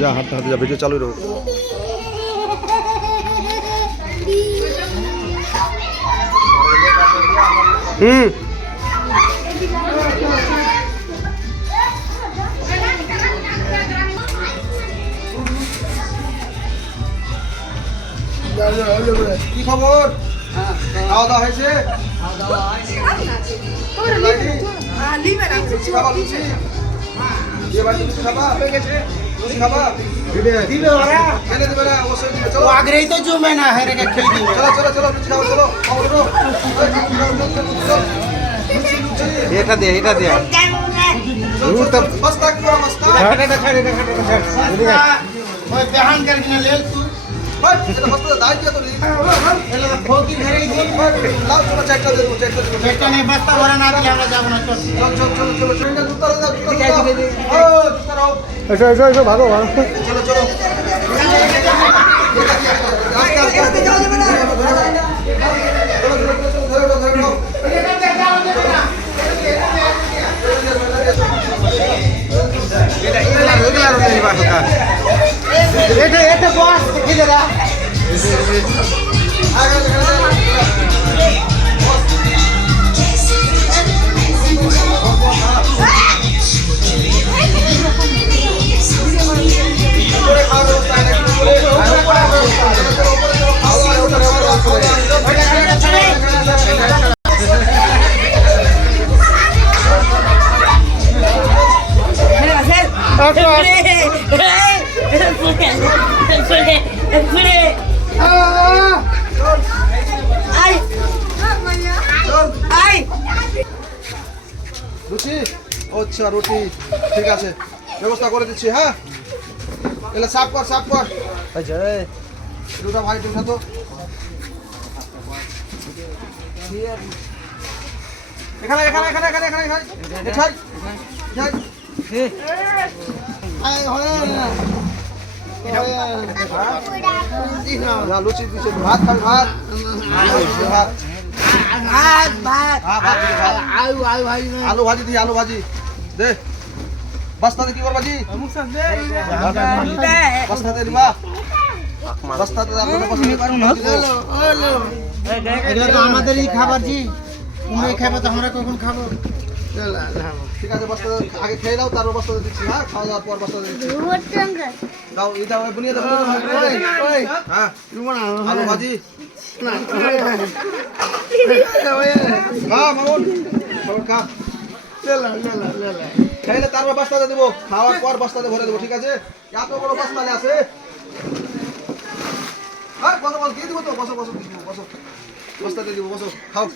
যা হাঁটতে হাঁটতে যা, ভিডিও চালু রো। কি খবর? খাওয়া দাওয়া হয়েছে? आग्रही तो जो मैं ना है रे खेल दी चलो चलो चलो चलो चलो এটা দে मस्त मस्त ओए बहन करके ना ले तू मस्त दाल दिया तो एला फोकी घरे दी लाओ चलो चेक कर दे बेटा ने बस्ता भरा ना दिया हमरा जाबो ना चल चलो चलो चलो चलो जूता रहो ऐसा भागो चलो चलो এটা বস খেলে রা রুটি আচ্ছা রুটি ঠিক আছে ব্যবস্থা করে দিচ্ছি হ্যাঁ এলে সাফ কর দুটা ভাই উঠা তো এখানে এখানে এখানে এখানে এখানে এখানে লুচি দিচ্ছে ভাত খাবি ভাত আলু ভাজি দি আলু ভাজি দে বস্তাতে কি করবা জি বস্তাতে দিবা বস্তাতে আপনারা পছন্দ করুন এগুলো তো আমাদেরই খাবার জি তোমরা খাবে তো আমরা কখন খাবো ঠিক আছে বস্তা আগে খেয়ে নাও তারপর বস্তাতে দিচ্ছি হ্যাঁ খাওয়া দাওয়ার পর বস্তাতে দিচ্ছি দাও এটা বুনিয়ে দাও হ্যাঁ আলু ভাজি মামুন খা খাইলে তারপর বস্তাতে দেবো খাওয়ার পর বস্তাতে ভরে দেবো ঠিক আছে এত বড় বস্তালে আছে বসো বসো দিয়ে দিব তো বসো বসো বসো বস্তাতে দিব বসো খাও